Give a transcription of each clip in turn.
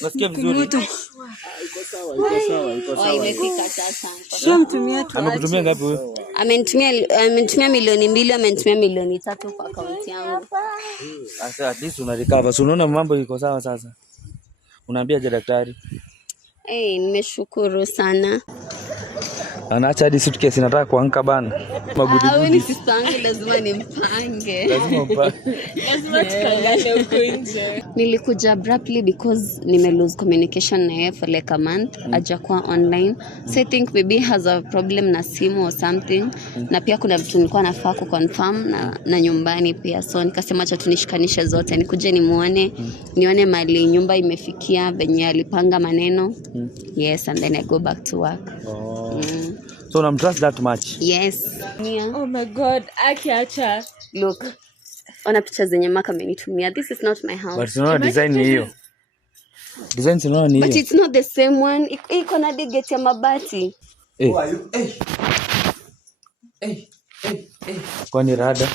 Nasikia vizuri. Iko sawa. Imefika sasa. Sio mtumia tu. Amekutumia ngapi wewe? Amenitumia milioni 2, amenitumia milioni 3 kwa account yangu. Sasa at least una recover. So unaona mambo iko sawa sasa. Unaambia je daktari? Nimeshukuru sana. Anaacha hadi suitcase nataka kuanka bana. Wewe ni sister yangu, lazima nimpange. Lazima tukangane huko nje. Nilikuja abruptly because nime lose communication na yeye for like a month. Hajakuwa online. So I think maybe has a problem na simu or something. Na pia kuna vitu nilikuwa nafaa ku confirm na nyumbani pia. So nikasema acha tunishikanishe zote. Nikuje nimuone, nione mali nyumba imefikia venye alipanga maneno. Yes, and then I go back to work. So I'm trust that much. Yes. Yeah. Oh my God, akiacha. Look. Ona picha zenye Maka amenitumia. This is not my house. But unaona design ni hiyo. Design unaona ni hiyo. But it's not the same one. Iko na gate ya mabati. Who are you? Kwani rada?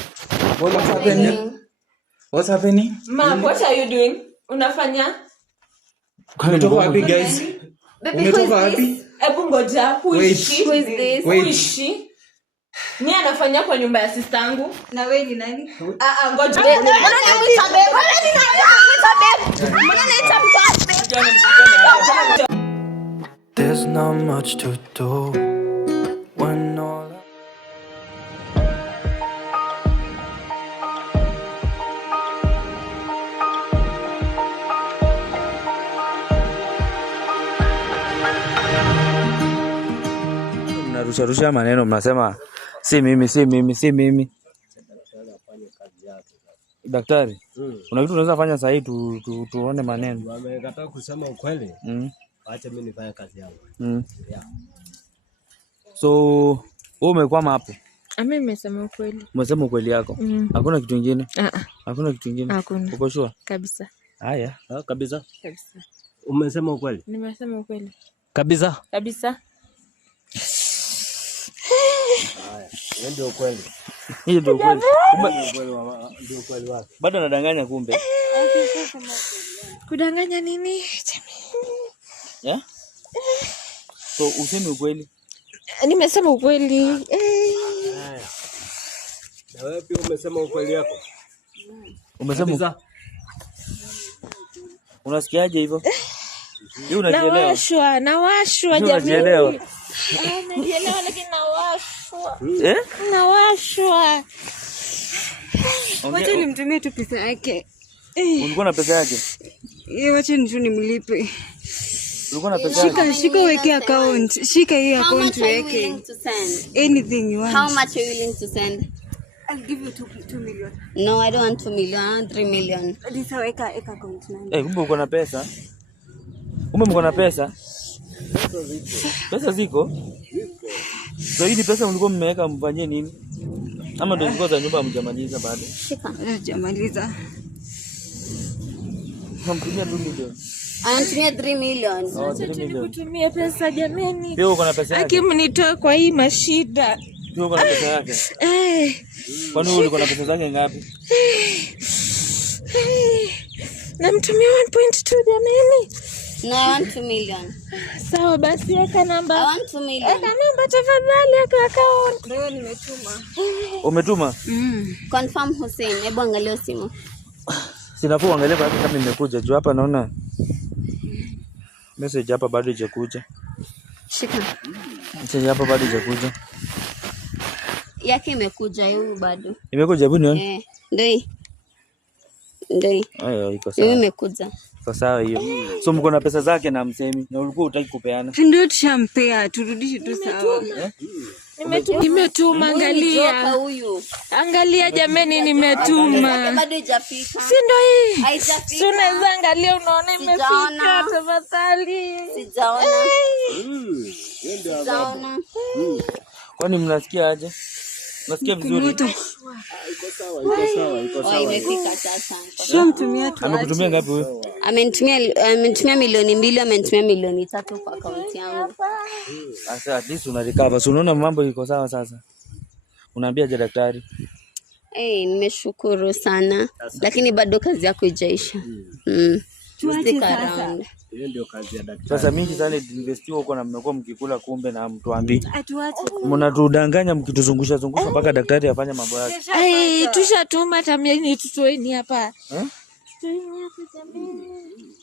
What's happening? Ma, what are you doing? Unafanya? Umetoka wapi guys? Umetoka wapi? Ebu ngoja, who is she? Who is this? Who is she? Ni anafanya kwa nyumba ya sister yangu. Na wewe ni nani? Ngoja. There's not much to do when all Rusha maneno mnasema si mimi. Daktari, kuna kitu unaweza fanya sasa hivi tuone maneno. Wamekataa kusema ukweli. Acha mimi nifanye kazi yangu. Yeah. So, wewe umekwama hapo? Mimi nimesema ukweli. Umesema ukweli yako? Hakuna kitu kingine? Hakuna kitu kingine? Hakuna. Uko sure? Kabisa. Haya, Kabisa. Kabisa. Umesema ukweli? Nimesema ukweli. Kabisa. Kabisa. Haya, ndio ukweli. Hiyo ndio ukweli. Ndio ukweli wako. Bado nadanganya kumbe. Kudanganya nini? Yeah? So useme ukweli. Nimesema ukweli. Na wewe pia umesema ukweli yako? Umesema. Unasikiaje hivyo? Hiyo unajielewa? Nawashwa jamii. Unajielewa? Najielewa lakini nawashwa. Nawashwa. Wacha nimtumie tu pesa yake. Ulikuwa na pesa yake? Wacha nimlipe. Ulikuwa na pesa yake? Shika weke account. Shika hii account weke. Anything you want. How much are you willing to send? I'll give you 2 million. No, I don't want 2 million. I want 3 million. This weka account number. Kumbe uko na pesa? Mko na pesa? Pesa ziko? So hii pesa mlikuwa mmeweka mfanyie nini? Ama ndio zilikuwa za nyumba mjamaliza bado? Hajamaliza. Namtumia 2 million. Anatumia 3 million. 3 million. Kutumia pesa jameni. Wewe uko na pesa yake? Akimnitoa kwa hii mashida. Wewe uko na pesa yake? Kwani wewe uko na pesa zake ngapi? Namtumia 1.2 jameni. No, I want 2 million. Sawa basi weka namba. I want 2 million. Weka namba tafadhali ya account. Leo nimetuma. Umetuma? Confirm Hussein. Hebu angalia simu. Sinafua angalia kwa kama imekuja. Juu hapa naona message hapa bado haijakuja. Shika. Message hapa bado haijakuja. Yake imekuja hiyo bado. Imekuja hebu nione. Ndio. Iko sawa. Hiyo imekuja. Kwa sawa hiyo. So mko na pesa zake na msemi na ulikuwa hutaki kupeana. Ndio tushampea, turudishe tu sawa. Nimetuma angalia. Angalia jameni nimetuma. Bado haijafika. Si ndio hii? Haijafika. Si unaweza angalia unaona imefika tafadhali. Sijaona. Sijaona. Kwani mnasikia aje? Nasikia vizuri. Iko sawa. Imefika sasa. Sio mtumia tu. Amekutumia ngapi wewe? Amenitumia milioni 2, amenitumia milioni 3 kwa account yangu. Sasa at least una recover. So unaona mambo iko sawa sasa. Unaambia je daktari? Nimeshukuru sana. Lakini bado kazi yako haijaisha. Tuache sasa. Hiyo ndio kazi ya daktari. Sasa mingi sana investiwa huko na mmekuwa mkikula kumbe na mtuambii. Atuache. Mnatudanganya mkituzungusha mpaka daktari afanye mambo yake. Tushatuma tameni tutoeni hapa. Tutoeni hapa jamani.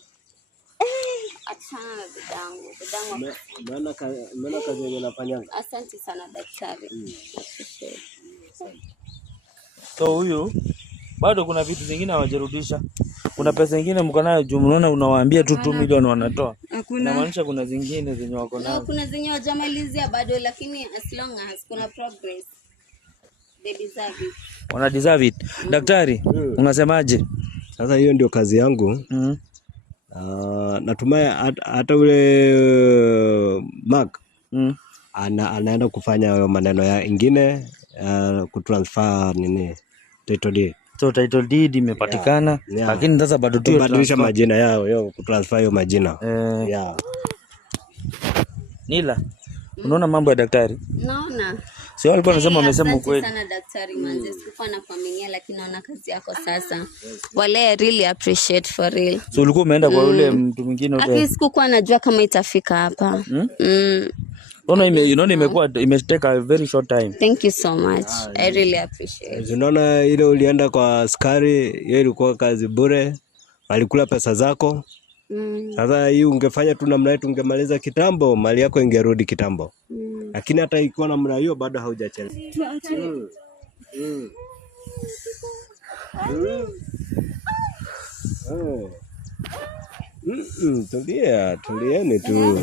Achana dadangu. Maana kazi yenyewe nafanyanga. Asante sana daktari. So huyu bado kuna vitu vingine hawajarudisha. Kuna pesa nyingine mko nayo juu mnaona unawaambia tu 2 milioni wanatoa. Inamaanisha kuna zingine zenye wako nazo. Kuna zenye hawajamalizia bado, lakini as long as kuna progress they deserve it. Wana deserve it. Daktari, unasemaje? Sasa hiyo ndio kazi yangu. Natumai hata ule Mark anaenda kufanya maneno ya ingine kutransfer nini title deed. So title deed imepatikana, lakini sasa bado tu badilisha majina yao kutransfer hiyo majina. Nila, unaona mambo ya daktari? Naona. Sio alikuwa anasema amesema ukweli. Sana daktari manze, sikuwa nakuaminia lakini naona kazi yako sasa. Wale I really appreciate for real. So ulikuwa umeenda kwa yule mtu mwingine huko? Lakini sikuwa najua kama itafika hapa. Unaona imetake a very short time. Thank you so much. I really appreciate. Unaona ile ulienda kwa askari, hiyo ilikuwa kazi bure. Walikula pesa zako. Sasa hii ungefanya tu namna yetu ungemaliza kitambo, mali yako ingerudi kitambo. Lakini hata ikiwa namna hiyo bado haujachelewa. Tulieni tu.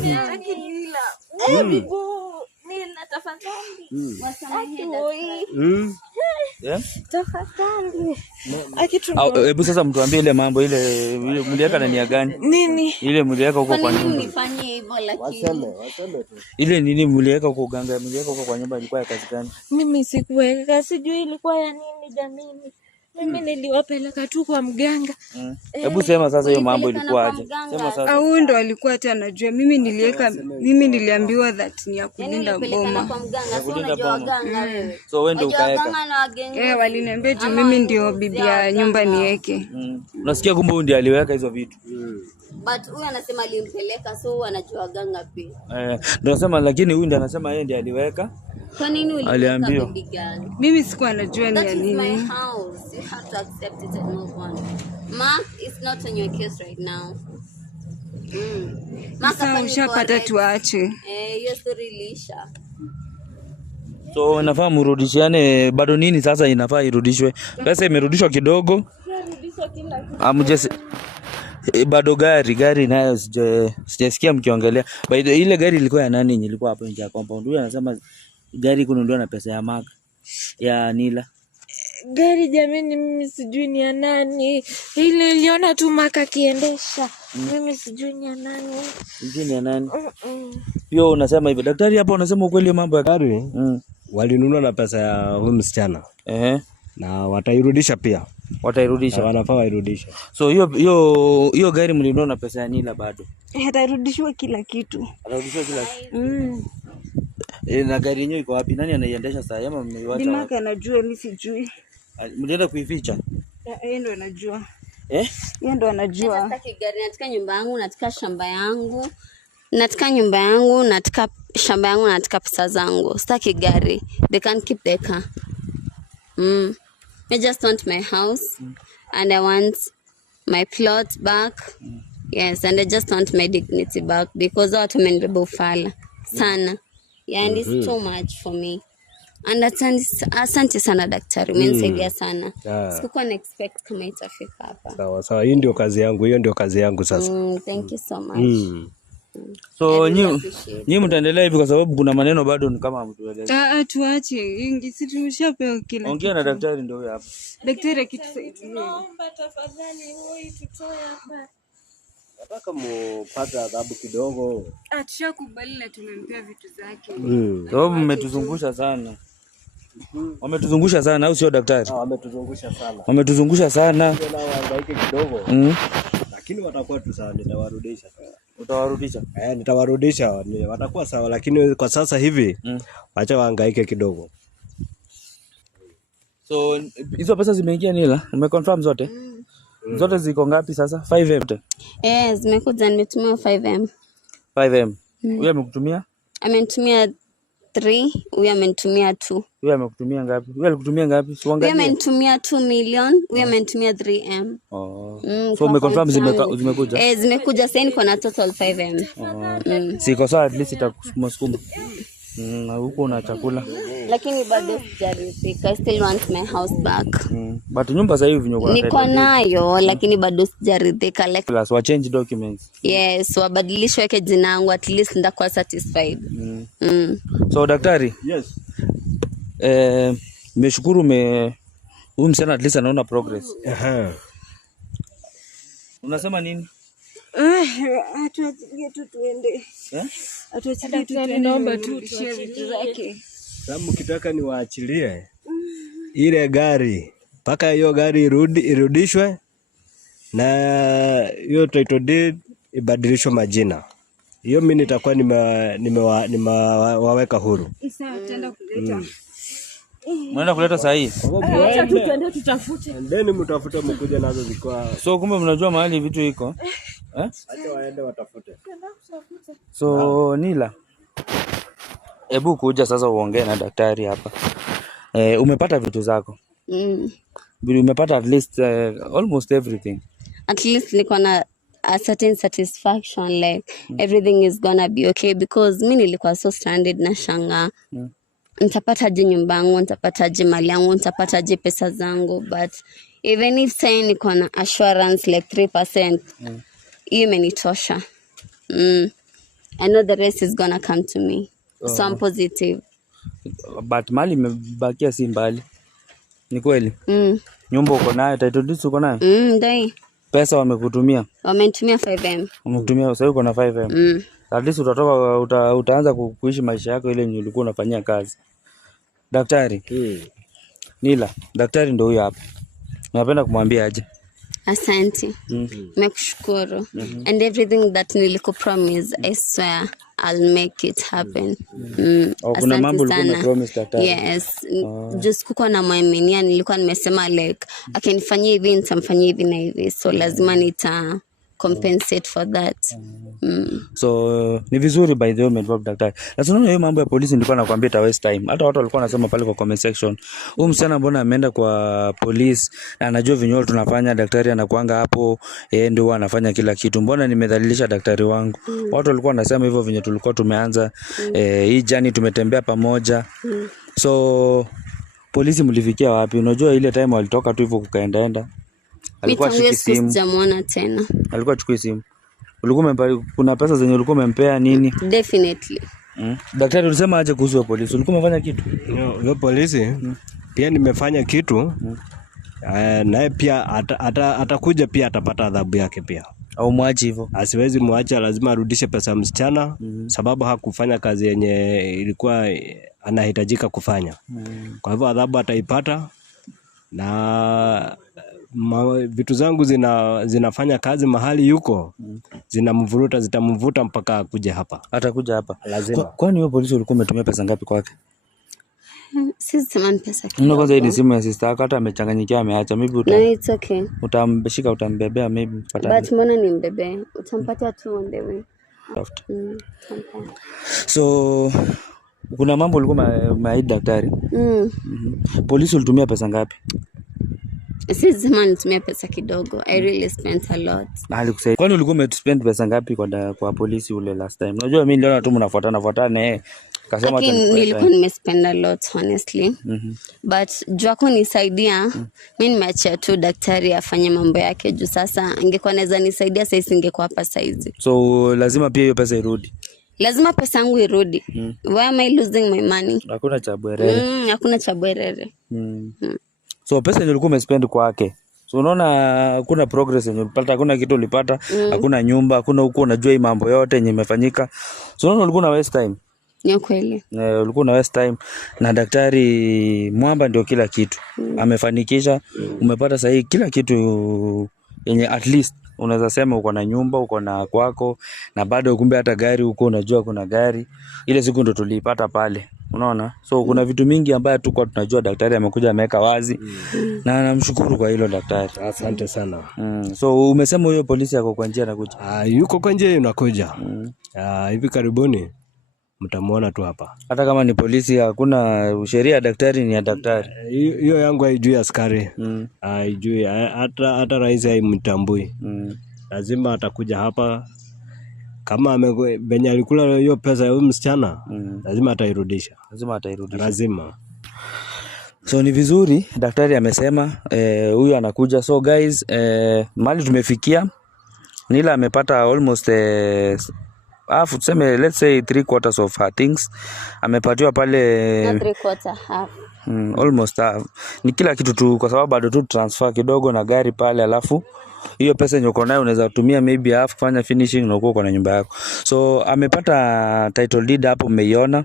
Hebu sasa mtuambie ile mambo ile mliweka na nia gani? Nini? Ile mliweka huko kwa nyumba. Nifanye hivyo lakini. Waseme tu. Ile nini mliweka huko uganga, mliweka huko kwa nyumba ilikuwa ya kazi gani? Mimi sikuweka, sijui ilikuwa ya nini jamini. Mimi niliwapeleka tu kwa mganga. Hebu sema sasa hiyo mambo ilikuwa aje? Sema sasa. Au ndo alikuwa hata anajua. Mimi niliambiwa that ni ya kulinda boma. So wewe ndio ukaweka. Waliniambia juu mimi ndio bibi ya nyumba niweke. Unasikia kumbe huyu ndiye aliweka hizo vitu. But huyu anasema alimpeleka, so huyu anajua ganga pia. Ndio nasema, lakini huyu ndiye anasema yeye ndiye aliweka. Kwa nini uliweka bibi gani? Mimi sikuwa najua ni ya nini. That is my house. You have to accept it and move on. Mark is not on your case right now. Sasa ushapata tuache. Hiyo story ilisha. So nafaa mrudishiane bado nini sasa inafaa irudishwe? Pesa imerudishwa kidogo. Irudishwa kila kitu. Bado gari nayo sijasikia mkiongelea. By the ile gari ilikuwa ya nani? Ilikuwa hapo nje ya compound. Huyu anasema gari kununuliwa na pesa ya Mark ya Nila. Gari jamani, mimi sijui ni ya nani. Ile niliona tu Mark akiendesha. Mimi sijui ni ya nani. Sijui ni ya nani. Pio unasema hivyo. Daktari hapo unasema ukweli mambo ya gari. Walinunua na pesa ya huyu msichana. Na watairudisha pia. Watairudisha. Wanafaa wairudisha. So hiyo gari mlinunua na pesa ya Nila bado. Atarudishwa kila kitu. Atarudishwa kila kitu. Na gari yenyewe iko wapi? Nani anaiendesha sasa? Ama mmeiacha? Ni Mark anajua, mimi sijui. Mlienda kuificha? Yeye ndo anajua. Yeye ndo anajua. Nataka gari, nataka nyumba yangu, nataka shamba yangu. Nataka nyumba yangu, nataka shamba yangu, nataka pesa zangu. Sitaki gari. They can't keep the car. I just want my house and I want my plot back. Yes, and I just want my dignity back because watu wamenibeba ufala sana. And it's too much for me. And asante sana daktari, umenisaidia sana. Sikuwa na expect kama itafika hapa. Sawa, hiyo ndio kazi yangu, sasa. Thank you so much. So nyinyi mtaendelea hivi kwa sababu kuna maneno bado ni kama mtueleze. Tuache. Ingi tumeshapewa kila. Ongea na daktari ndio huyo hapa. Daktari akitusaidia. Naomba tafadhali wewe tutoe hapa. Nataka mpate adhabu kidogo. Tushakubali na tumempea vitu zake. Sababu mmetuzungusha sana. Wametuzungusha sana au sio daktari? Wametuzungusha sana. Wametuzungusha sana. Ndio waangaike kidogo. Lakini watakuwa tu sawa, nitawarudisha. Utawarudisha? Nitawarudisha, watakuwa sawa, lakini kwa sasa hivi acha waangaike kidogo. So hizo pesa zimeingia Nila? Umeconfirm zote? Zote ziko ngapi sasa? 5M. Zimekuja, nimetumia 5M. 5M. Huyu amekutumia? Amenitumia 3, huyu amenitumia 2. Huyu amekutumia ngapi? Huyu alikutumia ngapi? Huyu amenitumia 2 million, huyu amenitumia 3M. So umeconfirm zimekuja? Zimekuja, sasa niko na total 5M. Siko sawa, at least itakusukuma. Na huko una chakula. Lakini bado sijaridhika. I still want my house back. But nyumba sasa hivi niko nayo, lakini bado sijaridhika. Like wa change documents. Yes, wabadilishe weke jina langu, at least ndakuwa satisfied. So daktari? Yes. Nimeshukuru huyu msichana at least anaona progress. Unasema nini? Atuachilie tu tuende. Atuachilie tu tuende, naomba tu tuachie vitu zake. Sasa mkitaka niwaachilie ile gari mpaka hiyo gari irudishwe na hiyo title deed ibadilishwe majina. Hiyo mimi nitakuwa nimewaweka huru. Sasa tutaenda kuleta. Mnaenda kuleta saa hii? Acha tu tuende tutafute. Ndeni mtafute mkuje nazo zikwa. So kumbe mnajua mahali vitu iko? Acha waende watafute. So Nila, hebu kuja sasa uongee na daktari hapa. Umepata vitu zako? Umepata at least almost everything. At least niko na a certain satisfaction, like everything is gonna be okay, because mimi nilikuwa so stranded na shanga. Nitapataje nyumba yangu, nitapataje mali yangu, nitapataje pesa zangu, but even if say niko na assurance like 3%, hiyo imenitosha. I know the rest is gonna come to me. So I'm positive. But mali imebakia si mbali. Ni kweli? Nyumba uko nayo, title deed uko nayo? Ndio. Pesa wamekutumia? Wamenitumia 5M. Wamekutumia, sasa uko na 5M. At least utaanza kuishi maisha yako ile yenye ulikuwa unafanyia kazi. Daktari. Nila, daktari ndio huyo hapa. Napenda kumwambia aje. Asante. Nakushukuru. And everything that nilikupromise, I swear I'll make it happen. Kuna mambo ulikuwa umepromise daktari? Yes. Just kuko na mwamini, nilikuwa nimesema like akinifanyia hivi nitamfanyia hivi na hivi. So lazima nita compensate for that. So ni vizuri by the way umedrop daktari. Na tunaona hiyo mambo ya polisi nilikuwa nakwambia ita waste time. Hata watu walikuwa wanasema pale kwa comment section, huyu msichana mbona ameenda kwa polisi na anajua vinyoro tunafanya, daktari anakuanga hapo, yeye ndio anafanya kila kitu. Mbona nimedhalilisha daktari wangu? Watu walikuwa wanasema hivyo vinyo tulikuwa tumeanza hii jani tumetembea pamoja. So polisi mlifikia wapi? Unajua ile time walitoka tu hivyo kukaendaenda. Alikuwa chukui simu. Sijamuona tena. Alikuwa chukui simu. Kuna pesa zenye ulikuwa umempea nini? Definitely. Daktari ulisema aje kuhusu polisi? Ulikuwa umefanya kitu? Yo polisi pia nimefanya kitu. Naye pia atakuja pia atapata adhabu yake pia. Au mwachi hivyo? Asiwezi muacha, lazima arudishe pesa msichana sababu hakufanya kazi yenye ilikuwa anahitajika kufanya. Kwa hivyo adhabu ataipata na vitu zangu zinafanya kazi mahali yuko, zitamvuta mpaka kuja hapa. Atakuja hapa. Lazima. Kwani wewe polisi ulikuwa umetumia pesa ngapi kwake? Sisi pesa kidogo. Kwanza hii simu ya sister yako hata amechanganyikia ameacha. Maybe No, it's okay. Utambeshika utambebea maybe pata. But mbona nimbebe? Utampatia tu on the way. So kuna mambo ulikuwa umeahidi daktari. Polisi ulitumia pesa ngapi? Sisi nitumia pesa kidogo. I really spent a lot. Alikusaidia. Kwani ulikuwa umespend pesa ngapi kwa polisi ule last time? Unajua mimi niliona tu mnafuatana kasema nilikuwa nimespend a lot honestly. But jua kunisaidia, mimi nimeachia tu daktari afanye mambo yake juu sasa angekuwa anaweza nisaidia sasa singekuwa hapa saizi. So lazima pia hiyo pesa irudi. Lazima pesa yangu irudi. Why am I losing my money? Hakuna cha bwerere. Hakuna cha bwerere. So pesa yenye ulikuwa umespend kwake. So unaona hakuna progress yenye ulipata, hakuna kitu ulipata, hakuna nyumba, hakuna huko unajua hii mambo yote yenye imefanyika. So unaona ulikuwa na waste time. Ni kweli. Ulikuwa na waste time na daktari Mwamba ndio kila kitu. Amefanikisha, umepata sahihi kila kitu yenye at least unaweza sema uko na nyumba, uko na kwako na bado kumbe hata gari uko unajua kuna gari. Ile siku ndo tulipata pale. Unaona? So kuna vitu mingi ambayo tu kwa tunajua daktari amekuja ameweka wazi. Na namshukuru kwa hilo daktari. Asante sana. So umesema huyo polisi yako kwa njia anakuja? Yuko kwa njia unakuja. Hivi karibuni mtamuona tu hapa. Hata kama ni polisi hakuna sheria ya daktari ni ya daktari. Hiyo yangu haijui askari. Haijui hata rais haimtambui. Lazima atakuja hapa. Kama benye alikula hiyo pesa ya huyu msichana, lazima atairudisha. Lazima. So ni vizuri daktari amesema huyu anakuja. So guys, mali tumefikia Nila amepata almost tuseme let's say 3/4 of her things. Amepatiwa pale 3/4 half. Almost half. Ni kila kitu tu kwa sababu bado tu transfer kidogo na gari pale, alafu hiyo pesa yenye uko nayo unaweza tumia maybe half kufanya finishing na uko na nyumba yako. So amepata title deed hapo umeiona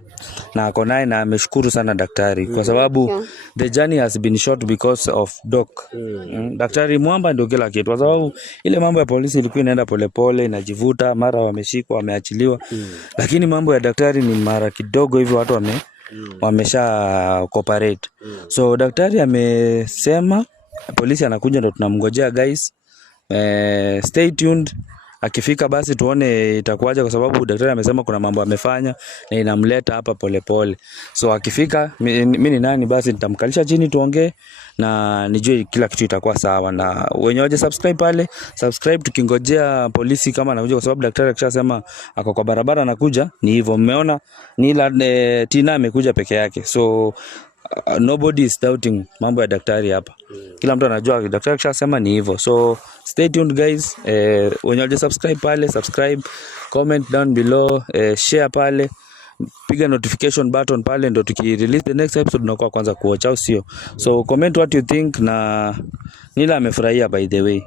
na ako naye na ameshukuru sana daktari kwa sababu the journey has been short because of doc. Daktari Mwamba ndio kila kitu kwa sababu ile mambo ya polisi ilikuwa inaenda polepole inajivuta, mara wameshikwa wameachiliwa. Lakini mambo ya daktari ni mara kidogo hivyo watu wamesha cooperate. So daktari amesema polisi anakuja ndio tunamngojea guys. Stay tuned. Akifika basi tuone itakuwaje kwa sababu daktari amesema kuna mambo amefanya na inamleta hapa polepole. So akifika mimi ni nani basi nitamkalisha chini tuongee na nijue kila kitu itakuwa sawa. Na wenye waje subscribe pale, subscribe tukingojea polisi kama anakuja kwa sababu daktari akishasema ako kwa barabara anakuja. Ni hivyo mmeona Nila Tina amekuja peke yake. So nobody is doubting mambo ya daktari hapa. Kila mtu anajua daktari akishasema ni hivyo. So stay tuned guys. When you subscribe pale, subscribe, comment down below, share pale, piga notification button pale ndio tukirelease the next episode unakuwa kwanza kuwatch au sio. So comment what you think na Nila amefurahia by the way.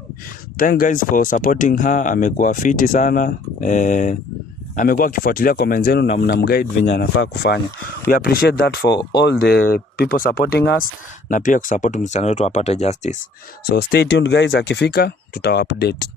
Thank guys for supporting her. Amekuwa fiti sana. Amekuwa akifuatilia comments zenu na mnamguide venye anafaa kufanya. We appreciate that for all the people supporting us na pia kusupport msichana wetu apate justice. So stay tuned guys, akifika tutawa update.